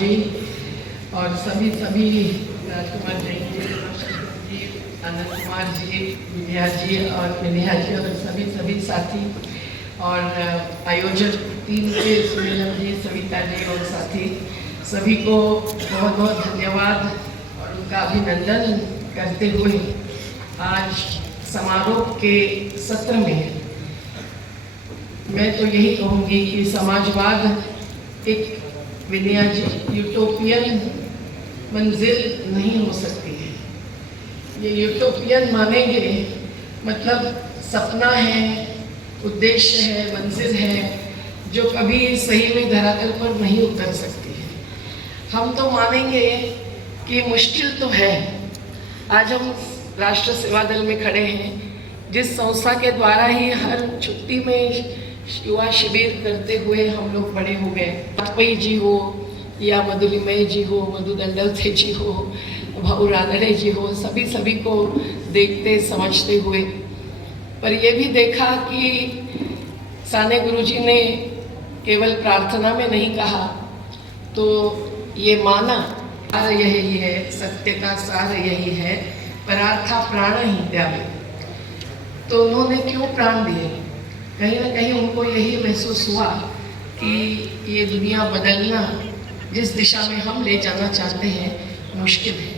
जी और सभी राजकुमार जैन जी, आनंद कुमार जी, विद्या जी और सभी साथी और आयोजक टीम के सुनीलम जी, सविता जी और साथी सभी को बहुत बहुत धन्यवाद और उनका अभिनंदन करते हुए आज समारोह के सत्र में मैं तो यही कहूँगी कि समाजवाद एक विनया जी यूटोपियन मंजिल नहीं हो सकती है। ये यूटोपियन मानेंगे मतलब सपना है, उद्देश्य है, मंजिल है जो कभी सही में धरातल पर नहीं उतर सकती है। हम तो मानेंगे कि मुश्किल तो है। आज हम राष्ट्र सेवा दल में खड़े हैं, जिस संस्था के द्वारा ही हर छुट्टी में युवा शिविर करते हुए हम लोग बड़े हो गए। वाजपेयी जी हो या मधुलिमय जी हो, मधु दंडवते जी हो, भाऊ रानड़े जी हो, सभी को देखते समझते हुए पर ये भी देखा कि साने गुरुजी ने केवल प्रार्थना में नहीं कहा, तो ये माना सार यही है, सत्य का सार यही है, परार्था प्राण ही द्यावे। तो उन्होंने क्यों प्राण दिए? कहीं ना कहीं उनको यही महसूस हुआ कि ये दुनिया बदलना जिस दिशा में हम ले जाना चाहते हैं मुश्किल है।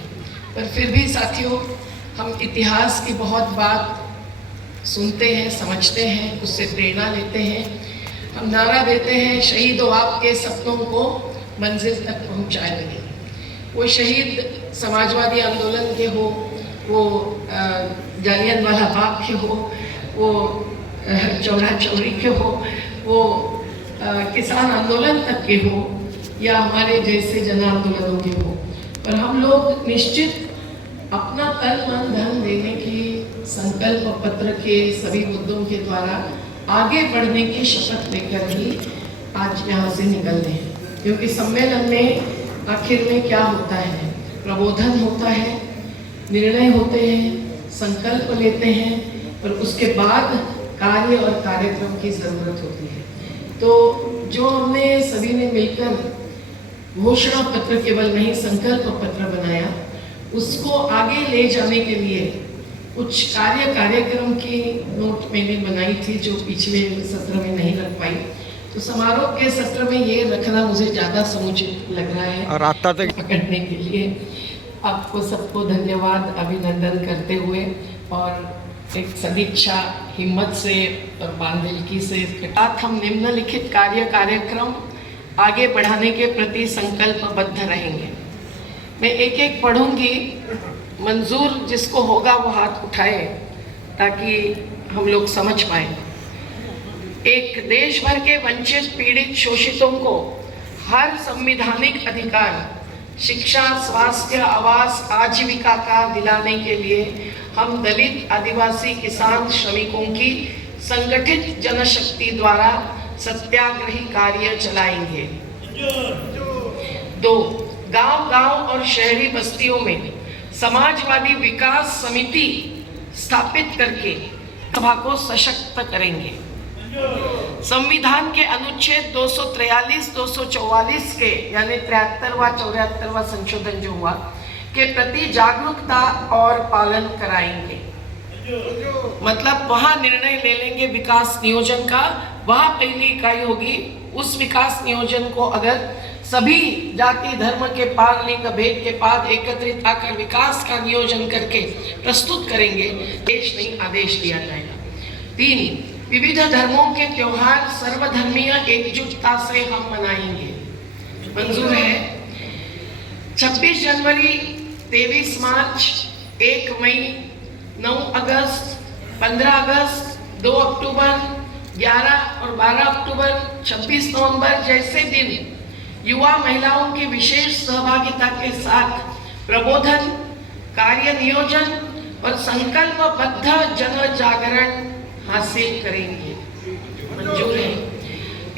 पर फिर भी साथियों, हम इतिहास की बहुत बात सुनते हैं, समझते हैं, उससे प्रेरणा लेते हैं। हम नारा देते हैं, शहीद हो आपके सपनों को मंजिल तक पहुंचाएंगे। वो शहीद समाजवादी आंदोलन के हो, वो जालियनवाला बाग के हो, वो चौरा चौरी के हो, वो किसान आंदोलन तक के हो या हमारे जैसे जन आंदोलनों के हो, पर हम लोग निश्चित अपना तन मन धन देने की संकल्प पत्र के सभी मुद्दों के द्वारा आगे बढ़ने की शपथ लेकर ही आज यहाँ से निकल रहे हैं। क्योंकि सम्मेलन में आखिर में क्या होता है? प्रबोधन होता है, निर्णय होते हैं, संकल्प लेते हैं, पर उसके बाद कार्य और कार्यक्रम की ज़रूरत होती है। तो जो हमने सभी ने मिलकर घोषणा पत्र केवल नहीं संकल्प पत्र बनाया, उसको आगे ले जाने के लिए कुछ कार्यक्रम की नोट मैंने बनाई थी जो पिछले सत्र में नहीं रख पाई। तो समारोह के सत्र में ये रखना मुझे ज़्यादा समुचित लग रहा है और आता तक पकड़ने के लिए आपको सबको धन्यवाद अभिनंदन करते हुए और एक सदिच्छा हिम्मत से और बांधिलकी से साथ हम निम्नलिखित कार्यक्रम आगे बढ़ाने के प्रति संकल्पबद्ध रहेंगे। मैं एक एक पढ़ूंगी, मंजूर जिसको होगा वो हाथ उठाए ताकि हम लोग समझ पाए। एक, देश भर के वंचित पीड़ित शोषितों को हर संवैधानिक अधिकार शिक्षा, स्वास्थ्य, आवास, आजीविका का दिलाने के लिए हम दलित, आदिवासी, किसान, श्रमिकों की संगठित जनशक्ति द्वारा सत्याग्रही कार्य चलाएंगे। 2, गांव-गांव और शहरी बस्तियों में समाजवादी विकास समिति स्थापित करके सभा को सशक्त करेंगे। संविधान के अनुच्छेद 243, 244 के यानी 73वां 74वां संशोधन जो हुआ के प्रति जागरूकता और पालन कराएंगे। मतलब वहाँ निर्णय ले लेंगे विकास नियोजन का, वहाँ पहली इकाई होगी। उस विकास नियोजन को अगर सभी जाति धर्म के पार, लिंग भेद के पार एकत्रित आकर विकास का नियोजन करके प्रस्तुत करेंगे, देश नहीं आदेश दिया जाएगा। 3, विविध धर्मों के त्योहार सर्वधर्मीय एकजुटता से हम मनाएंगे। मंजूर है। 26 जनवरी, 23 मार्च, 1 मई, 9 अगस्त, 15 अगस्त, 2 अक्टूबर, 11 और 12 अक्टूबर, 26 नवंबर जैसे दिन युवा महिलाओं की विशेष सहभागिता के साथ प्रबोधन, कार्य नियोजन और संकल्पबद्ध जन जागरण हासिल करेंगे। मंजूर है।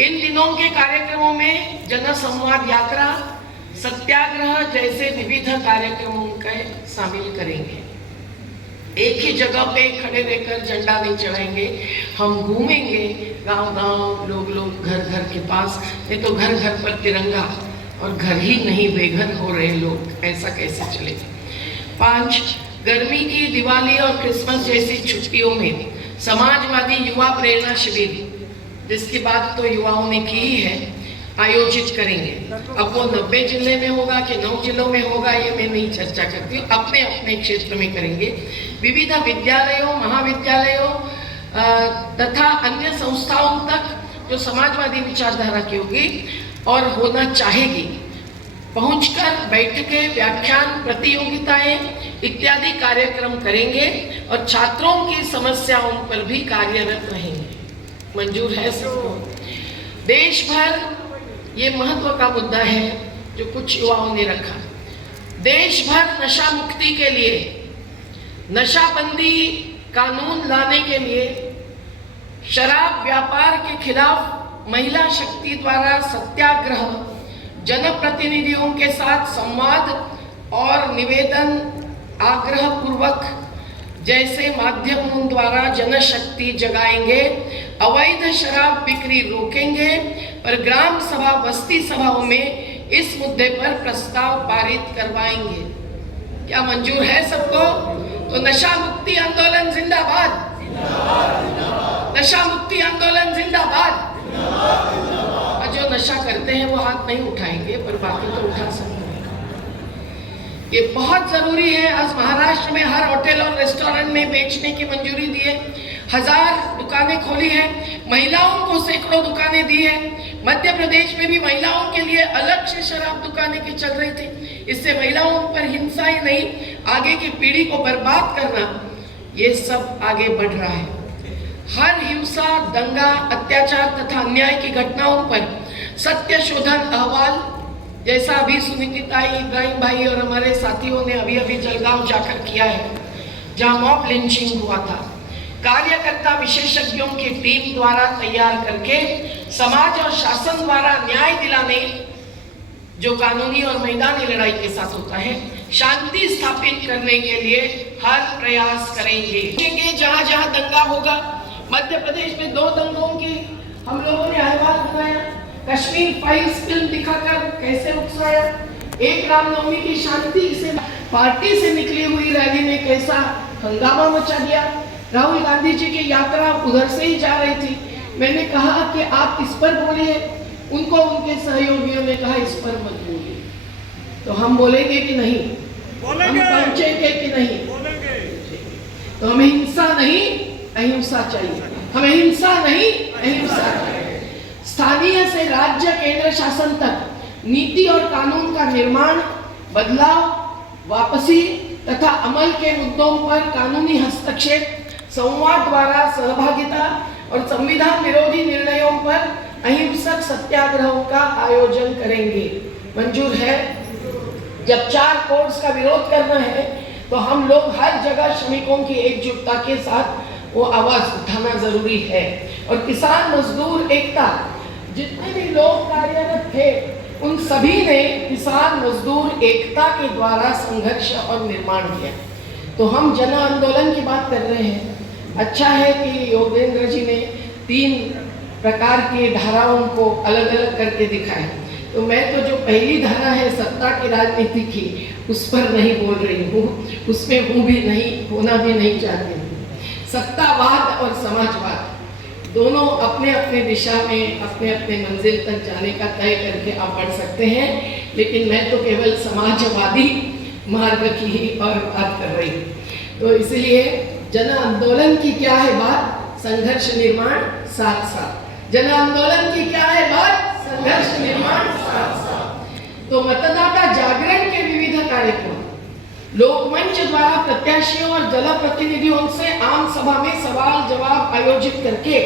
इन दिनों के कार्यक्रमों में जन संवाद यात्रा, सत्याग्रह जैसे विविध कार्यक्रमों के शामिल करेंगे। एक ही जगह पे खड़े रहकर झंडा नहीं चढ़ाएंगे, हम घूमेंगे गांव-गांव, लोग घर घर के पास, नहीं तो घर घर पर तिरंगा और घर ही नहीं बेघर हो रहे लोग, ऐसा कैसे चलेगा। 5, गर्मी की दिवाली और क्रिसमस जैसी छुट्टियों में समाजवादी युवा प्रेरणा शिविर, जिसकी बात तो युवाओं ने की ही है, आयोजित करेंगे। अब वो 90 जिले में होगा कि 9 जिलों में होगा, ये मैं नहीं चर्चा करती हूँ, अपने अपने क्षेत्र में करेंगे। विविध विद्यालयों, महाविद्यालयों तथा अन्य संस्थाओं तक जो समाजवादी विचारधारा की होगी और होना चाहेगी, पहुंचकर बैठकें, व्याख्यान, प्रतियोगिताएं इत्यादि कार्यक्रम करेंगे और छात्रों की समस्याओं पर भी कार्यरत रहेंगे। मंजूर है सबको? देश भर ये महत्व का मुद्दा है जो कुछ युवाओं ने रखा। देश भर नशा मुक्ति के लिए, नशाबंदी कानून लाने के लिए, शराब व्यापार के खिलाफ महिला शक्ति द्वारा सत्याग्रह, जनप्रतिनिधियों के साथ संवाद और निवेदन आग्रह पूर्वक जैसे माध्यमों द्वारा जनशक्ति जगाएंगे। अवैध शराब बिक्री रोकेंगे और ग्राम सभा, बस्ती सभाओं में इस मुद्दे पर प्रस्ताव पारित करवाएंगे। क्या मंजूर है सबको? तो नशा मुक्ति आंदोलन जिंदाबाद, नशा मुक्ति आंदोलन जिंदाबाद। और जो नशा करते हैं वो हाथ नहीं उठाएंगे, पर बाकी तो उठा सकते हैं। ये बहुत जरूरी है। आज महाराष्ट्र में हर होटल और रेस्टोरेंट में बेचने की मंजूरी दी है, 1000 दुकानें खोली है, महिलाओं को सैकड़ों दुकानें दी है। मध्य प्रदेश में भी महिलाओं के लिए अलग से शराब दुकानें की चल रही थी। इससे महिलाओं पर हिंसा ही नहीं, आगे की पीढ़ी को बर्बाद करना, ये सब आगे बढ़ रहा है। हर हिंसा, दंगा, अत्याचार तथा अन्याय की घटनाओं पर सत्य शोधन अहवाल, जैसा अभी सुनीताई, इब्राहिम भाई और हमारे साथियों ने अभी अभी जलगांव जाकर किया है, जहां मॉब लिंचिंग हुआ था, कार्यकर्ता विशेषज्ञों की टीम द्वारा तैयार करके समाज और शासन द्वारा न्याय दिलाने, जो कानूनी और मैदानी लड़ाई के साथ होता है, शांति स्थापित करने के लिए हर प्रयास करेंगे। जहां जहां दंगा होगा, मध्य प्रदेश में 2 दंगों की हम लोगों ने अहवाल बनाया, कश्मीर फाइल्स फिल्म दिखाकर कैसे उकसाया, एक रामनवमी की शांति से पार्टी से निकली हुई रैली ने कैसा हंगामा मचा दिया। राहुल गांधी जी की यात्रा उधर से ही जा रही थी, मैंने कहा कि आप इस पर बोलिए, उनको उनके सहयोगियों ने कहा इस पर मत बोलिए। तो हम बोलेंगे कि नहीं? हम पहुंचेंगे कि नहीं? तो हमें हिंसा नहीं, अहिंसा चाहिए। हमें हिंसा नहीं, अहिंसा चाहिए। स्थानीय से राज्य, केंद्र शासन तक नीति और कानून का निर्माण, बदलाव, वापसी तथा अमल के मुद्दों पर कानूनी हस्तक्षेप, संवाद द्वारा सहभागिता और संविधान विरोधी निर्णयों पर अहिंसक सत्याग्रहों का आयोजन करेंगे। मंजूर है? जब 4 कोर्स का विरोध करना है तो हम लोग हर जगह श्रमिकों की एकजुटता के साथ वो आवाज उठाना जरूरी है। और किसान मजदूर एकता, जितने भी लोग कार्यरत थे उन सभी ने किसान मजदूर एकता के द्वारा संघर्ष और निर्माण किया। तो हम जन आंदोलन की बात कर रहे हैं। अच्छा है कि योगेंद्र जी ने 3 प्रकार की धाराओं को अलग अलग करके दिखाया। तो मैं तो जो पहली धारा है सत्ता की राजनीति की, उस पर नहीं बोल रही हूँ, उसमें हूँ भी नहीं, होना भी नहीं चाहती हूँ। सत्तावाद और समाजवाद दोनों अपने अपने दिशा में अपने अपने मंजिल तक जाने का तय करके आप बढ़ सकते हैं, लेकिन मैं तो केवल समाजवादी मार्ग की ही और बात कर रही हूँ। तो इसलिए जन आंदोलन की क्या है बात? संघर्ष निर्माण साथ साथ। जन आंदोलन की क्या है बात? संघर्ष निर्माण साथ साथ। तो मतदाता जागरण के विविध कार्यक्रम, लोकमंच द्वारा प्रत्याशियों और जनप्रतिनिधियों से आम सभा में सवाल जवाब आयोजित करके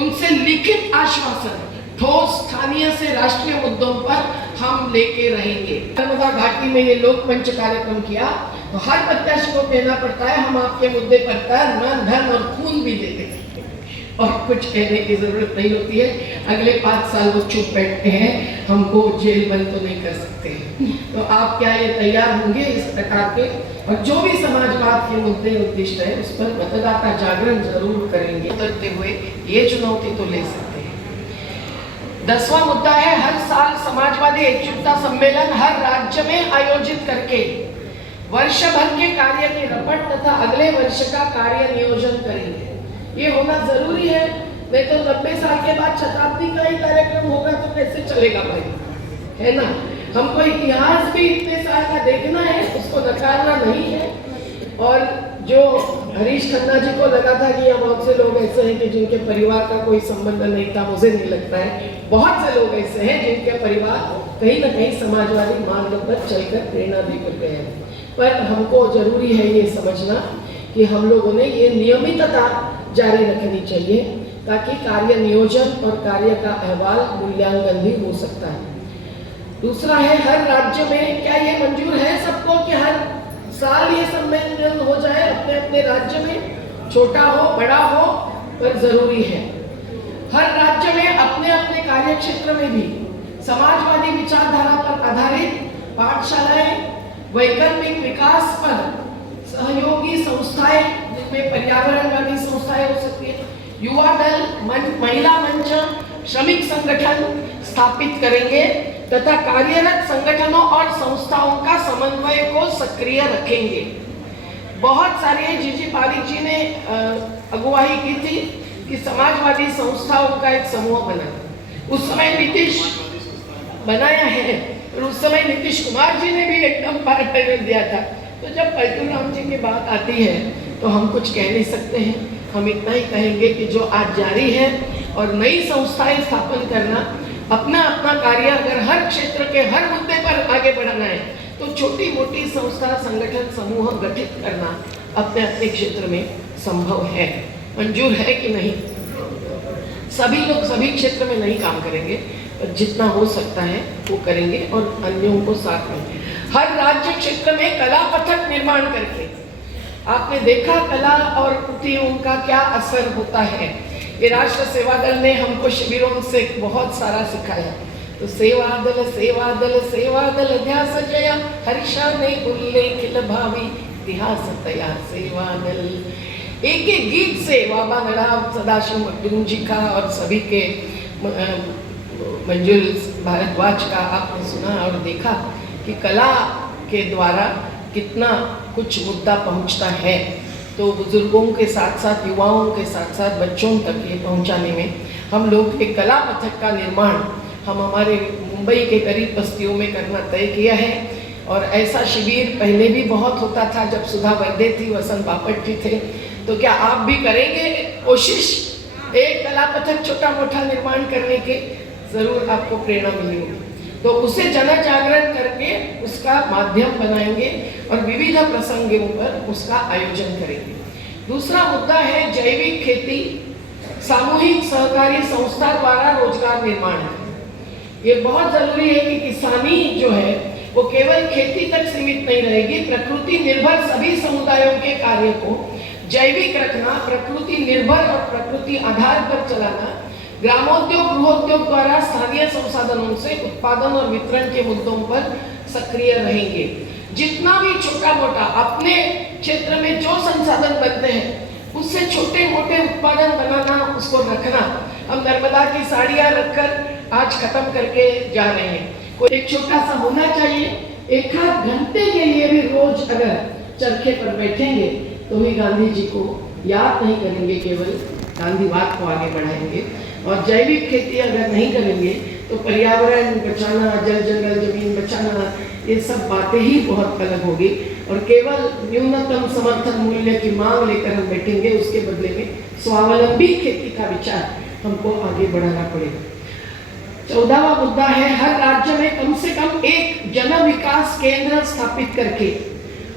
उनसे लिखित आश्वासन ठोस स्थानीय से राष्ट्रीय मुद्दों पर हम लेके रहेंगे। नर्मदा घाटी में ये लोकमंच कार्यक्रम किया तो हर प्रत्याशी को कहना पड़ता है हम आपके मुद्दे पर तन, मन, धन और खून भी देते हैं और कुछ कहने की जरूरत नहीं होती है। अगले 5 साल वो चुप बैठते हैं, हमको जेल बंद तो नहीं कर सकते। तो आप क्या ये तैयार होंगे इस प्रकार के? और जो भी समाजवाद के मुद्दे उद्दिष्ट है उस पर मतदाता जागरण जरूर करेंगे। करते हुए ये चुनौती तो ले सकते हैं। 10वां मुद्दा है हर साल समाजवादी एकजुटता सम्मेलन हर राज्य में आयोजित करके वर्ष भर के कार्य की रपट तथा अगले वर्ष का कार्य नियोजन करेंगे। ये होना जरूरी है, नहीं तो 90 साल के बाद शताब्दी का ही कार्यक्रम होगा तो कैसे चलेगा भाई, है ना। हमको इतिहास भी इतने साल का देखना है, उसको नकारना नहीं है। और जो हरीश खन्ना जी को लगा था कि यहाँ बहुत से लोग ऐसे हैं कि जिनके परिवार का कोई संबंध नहीं था, मुझे नहीं लगता है। बहुत से लोग ऐसे हैं जिनके परिवार कहीं ना कहीं समाजवादी मार्ग पर चलकर प्रेरणा देकर गए हैं। पर हमको जरूरी है ये समझना कि हम लोगों ने ये नियमितता जारी रखनी चाहिए ताकि कार्य नियोजन और कार्य का अहवाल मूल्यांकन भी हो सकता है। दूसरा है हर राज्य में, क्या ये मंजूर है सबको कि हर साल ये सम्मेलन हो जाए अपने अपने राज्य में, छोटा हो बड़ा हो, पर जरूरी है हर राज्य में अपने अपने कार्य क्षेत्र में भी समाजवादी विचारधारा पर आधारित पाठशालाएं, वैकल्पिक विकास पर सहयोगी संस्थाएं जिनमें पर्यावरणवादी संस्थाएं हो सकती है, युवा दल, महिला मंच, श्रमिक संगठन स्थापित करेंगे तथा कार्यरत संगठनों और संस्थाओं का समन्वय को सक्रिय रखेंगे। बहुत सारे जीजी पारिक जी ने अगुवाई की थी कि समाजवादी संस्थाओं का एक समूह बना। उस समय नीतीश बनाया है और उस समय नीतीश कुमार जी ने भी एकदम पार्टनर दिया था। तो जब परशुराम जी की बात आती है तो हम कुछ कह नहीं सकते हैं, हम इतना ही कहेंगे कि जो आज जारी है और नई संस्थाएं स्थापन करना, अपना अपना कार्य अगर हर क्षेत्र के हर मुद्दे पर आगे बढ़ाना है तो छोटी मोटी संस्था, संगठन, समूह गठित करना अपने अपने क्षेत्र में संभव है। मंजूर है कि नहीं? सभी लोग सभी क्षेत्र में नहीं काम करेंगे, पर जितना हो सकता है वो करेंगे और अन्यों को साथ में। हर राज्य क्षेत्र में कला पथक निर्माण करके, आपने देखा कला और कृतियों का क्या असर होता है। ये राष्ट्र सेवा दल ने हमको शिविरों से बहुत सारा सिखाया। तो सेवा दल ध्यास जया हर्षा ने बुल्ले खिल भावी इतिहास तया सेवा दल। एक एक गीत से बाबा नड़ाव, सदाशिव मखदूम जी का और सभी के मंजुल भारद्वाज का आपने सुना और देखा कि कला के द्वारा कितना कुछ मुद्दा पहुंचता है। तो बुजुर्गों के साथ साथ युवाओं के साथ साथ बच्चों तक ये पहुंचाने में हम लोग एक कला पथक का निर्माण हम हमारे मुंबई के करीब बस्तियों में करना तय किया है। और ऐसा शिविर पहले भी बहुत होता था जब सुधा वर्दे थी, वसंत बापट जी थे। तो क्या आप भी करेंगे कोशिश एक कला पथक छोटा मोटा निर्माण करने के? जरूर आपको प्रेरणा मिलेगी। तो उसे जन जागरण करके उसका माध्यम बनाएंगे और विविध प्रसंगों पर उसका आयोजन करेंगे। दूसरा मुद्दा है जैविक खेती, सामूहिक सहकारी संस्था द्वारा रोजगार निर्माण। ये बहुत जरूरी है कि किसानी जो है वो केवल खेती तक सीमित नहीं रहेगी। प्रकृति निर्भर सभी समुदायों के कार्य को जैविक रखना, प्रकृति निर्भर और प्रकृति आधार पर चलाना, ग्रामोद्योग, गृहोद्योग द्वारा स्थानीय संसाधनों से उत्पादन और वितरण के मुद्दों पर सक्रिय रहेंगे। जितना भी छोटा मोटा अपने क्षेत्र में जो संसाधन बनते हैं उससे छोटे मोटे उत्पादन बनाना, उसको रखना। हम नर्मदा की साड़ियाँ रखकर आज खत्म करके जा रहे हैं। कोई एक छोटा सा होना चाहिए। एक आध घंटे के लिए भी रोज अगर चरखे पर बैठेंगे तो भी गांधी जी को याद नहीं करेंगे, केवल गांधीवाद को आगे बढ़ाएंगे। और जैविक खेती अगर नहीं करेंगे तो पर्यावरण बचाना, जल जंगल जमीन बचाना, ये सब बातें ही बहुत अलग होगी। और केवल न्यूनतम समर्थन मूल्य की मांग लेकर हम बैठेंगे, उसके बदले में स्वावलंबी खेती का विचार हमको आगे बढ़ाना पड़ेगा। 14वां मुद्दा है हर राज्य में कम से कम एक जन विकास केंद्र स्थापित करके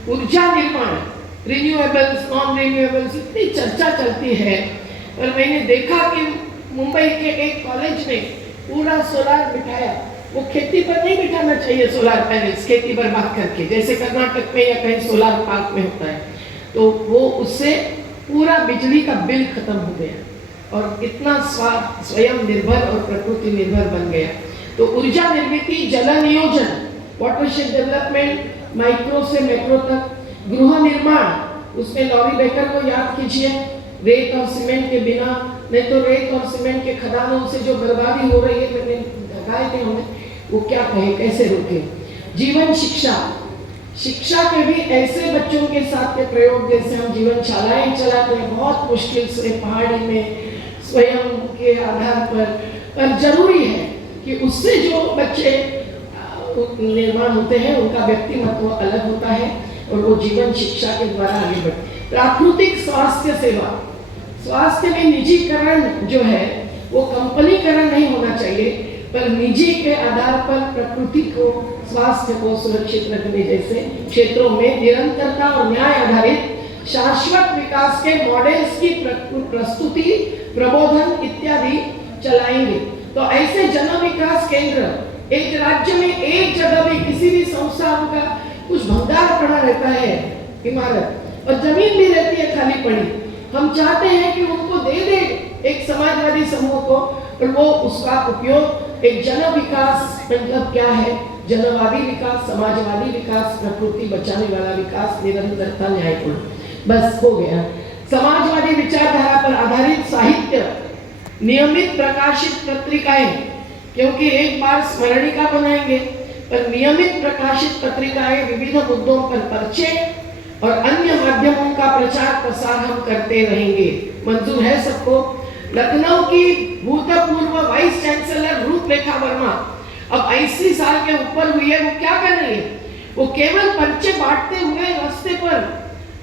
ऊर्जा निर्माण, रिन्यूएबल्स, नॉन रिन्यूएबल्स, इतनी चर्चा चलती है। और मैंने देखा कि मुंबई के एक कॉलेज ने पूरा सोलार बिठाया। वो खेती पर नहीं बिठाना चाहिए सोलार पैनल्स, खेती बर्बाद करके, जैसे कर्नाटक में या कहीं सोलार पार्क में होता है। तो वो उससे पूरा बिजली का बिल खत्म हो गया और इतना स्वयं निर्भर और प्रकृति निर्भर बन गया। तो ऊर्जा निर्मिति, जल नियोजन, वाटरशेड डेवलपमेंट, माइक्रो से मैक्रो तक, गृह निर्माण, उसमें लॉरी बेकर को याद कीजिए, रेत और सीमेंट के बिना नहीं तो रेत और सीमेंट के खदानों से जो बर्बादी हो रही है, मैंने लगाए थे हमने, वो क्या कहे, कैसे रोके। जीवन शिक्षा, शिक्षा के भी ऐसे बच्चों के साथ के प्रयोग, जैसे हम जीवन शालाएं चलाते हैं बहुत मुश्किल से पहाड़ी में स्वयं के आधार पर जरूरी है कि उससे जो बच्चे निर्माण होते हैं उनका व्यक्तिमत्व अलग होता है और वो जीवन शिक्षा के द्वारा आगे बढ़ते। प्राकृतिक स्वास्थ्य सेवा, स्वास्थ्य में निजीकरण जो है वो कंपनीकरण नहीं होना चाहिए, पर निजी के आधार पर प्रकृति को, स्वास्थ्य को सुरक्षित रखने जैसे क्षेत्रों में निरंतरता और न्याय आधारित शाश्वत विकास के मॉडल्स की प्रस्तुति, प्रबोधन इत्यादि चलाएंगे। तो ऐसे जन विकास केंद्र, एक राज्य में एक जगह भी किसी भी संस्था का कुछ भंगार पड़ा रहता है, इमारत और जमीन भी रहती है खाली पड़ी, हम चाहते हैं कि उनको दे दे एक समाजवादी समूह को, और वो उसका उपयोग एक जन विकास, मतलब क्या है, जनवादी विकास, समाजवादी विकास, प्रकृति बचाने वाला विकास, निरंतरता, न्यायपूर्ण, बस हो गया। समाजवादी विचारधारा पर आधारित साहित्य, नियमित प्रकाशित पत्रिकाएं, क्योंकि एक बार स्मरणिका बनाएंगे, पर नियमित प्रकाशित पत्रिकाएं विविध मुद्दों पर परिचय और अन्य माध्यमों का प्रचार प्रसार हम करते रहेंगे। मंजूर है सबको? लखनऊ की भूतपूर्व वाइस चांसलर रूपरेखा वर्मा अब 80 साल के ऊपर हुई है, वो क्या कर रही है? वो केवल पर्चे बांटते हुए रास्ते पर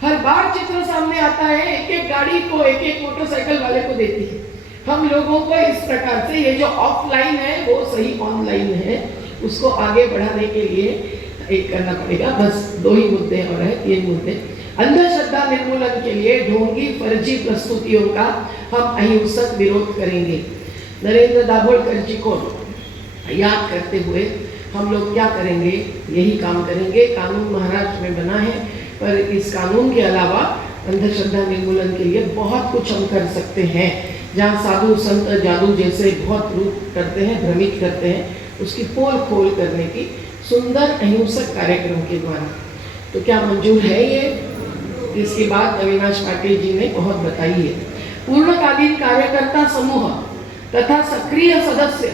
हर बार चित्र सामने आता है, एक एक गाड़ी को, एक एक मोटरसाइकिल वाले को देती है। हम लोगों को इस प्रकार से ये जो ऑफलाइन है वो सही ऑनलाइन है, उसको आगे बढ़ाने के लिए एक करना पड़ेगा। बस 2 ही मुद्दे और है, 3 मुद्दे। अंधश्रद्धा निर्मूलन के लिए ढोंगी फर्जी प्रस्तुतियों का हम अहिंसक विरोध करेंगे। नरेंद्र दाभोलकर जी को याद करते हुए हम लोग क्या करेंगे, यही काम करेंगे। कानून महाराष्ट्र में बना है, पर इस कानून के अलावा अंधश्रद्धा निर्मूलन के लिए बहुत कुछ हम कर सकते हैं। जहाँ साधु संत जादू जैसे बहुत रूप करते हैं, भ्रमित करते हैं, उसकी पोल खोल करने की सुंदर अहिंसक कार्यक्रम के द्वारा। तो क्या मंजूर है ये? इसकी बात अविनाश पाटिल जी ने बहुत बताई है। पूर्णकालीन कार्यकर्ता समूह तथा सक्रिय सदस्य,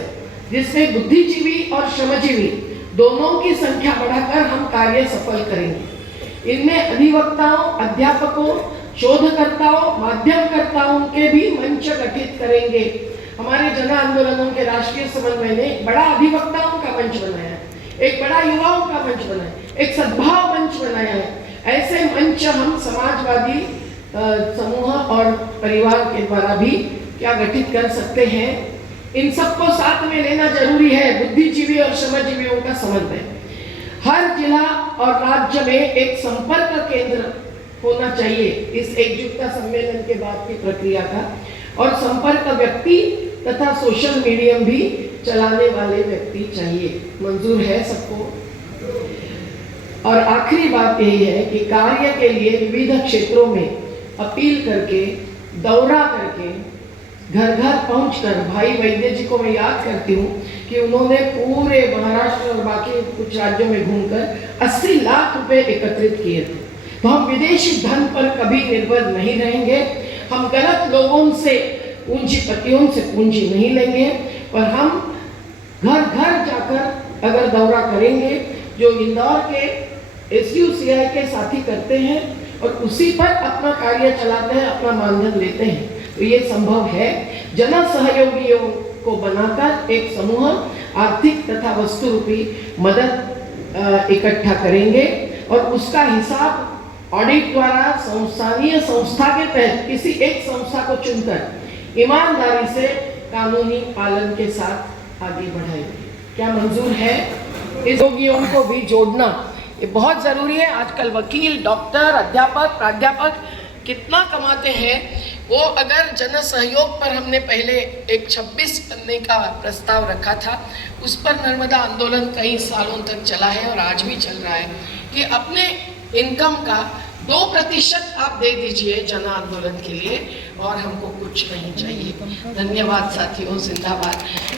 जिसमें बुद्धिजीवी और श्रमजीवी दोनों की संख्या बढ़ाकर हम कार्य सफल करेंगे। इनमें अधिवक्ताओं, अध्यापकों, शोधकर्ताओं, माध्यमकर्ताओं के भी मंच गठित करेंगे। हमारे जन आंदोलनों के राष्ट्रीय समन्वय ने बड़ा अधिवक्ताओं का मंच बनाया है, एक बड़ा युवाओं का मंच बनाया है, एक सद्भाव मंच बनाया है। ऐसे मंच हम समाजवादी समूह और परिवार के द्वारा भी क्या गठित कर सकते हैं। इन सबको साथ में लेना जरूरी है, बुद्धिजीवी और श्रमजीवियों का समन्वय। हर जिला और राज्य में एक संपर्क केंद्र होना चाहिए इस एकजुटता सम्मेलन के बाद की प्रक्रिया का, और संपर्क व्यक्ति तथा सोशल मीडियम भी चलाने वाले व्यक्ति चाहिए। मंजूर है सबको? और आखिरी बात यही है कि कार्य के लिए विविध क्षेत्रों में अपील करके, दौरा करके, घर घर पहुंचकर, भाई वैद्य जी को मैं याद करती हूँ कि उन्होंने पूरे महाराष्ट्र और बाकी कुछ राज्यों में घूमकर 80 लाख रुपए एकत्रित किए थे। तो हम विदेशी धन पर कभी निर्भर नहीं रहेंगे, हम गलत लोगों से, पूंजीपतियों से पूंजी नहीं लेंगे, पर हम घर घर जाकर अगर दौरा करेंगे, जो इंदौर के SUCI के साथी करते हैं और उसी पर अपना कार्य चलाते हैं, अपना मानधन लेते हैं, तो ये संभव है। जन सहयोगियों को बनाकर एक समूह आर्थिक तथा वस्तु रूपी मदद इकट्ठा करेंगे और उसका हिसाब ऑडिट द्वारा संस्थानीय संस्था के तहत किसी एक संस्था को चुनकर ईमानदारी से कानूनी पालन के साथ आगे बढ़ाएंगे। क्या मंजूर है? इस सहयोगियों को भी जोड़ना ये बहुत जरूरी है। आजकल वकील, डॉक्टर, अध्यापक, प्राध्यापक कितना कमाते हैं, वो अगर जन सहयोग पर हमने पहले एक 26 बनने का प्रस्ताव रखा था, उस पर नर्मदा आंदोलन कई सालों तक चला है और आज भी चल रहा है कि अपने इनकम का 2% आप दे दीजिए जन आंदोलन के लिए और हमको कुछ नहीं चाहिए। धन्यवाद साथियों, जिंदाबाद।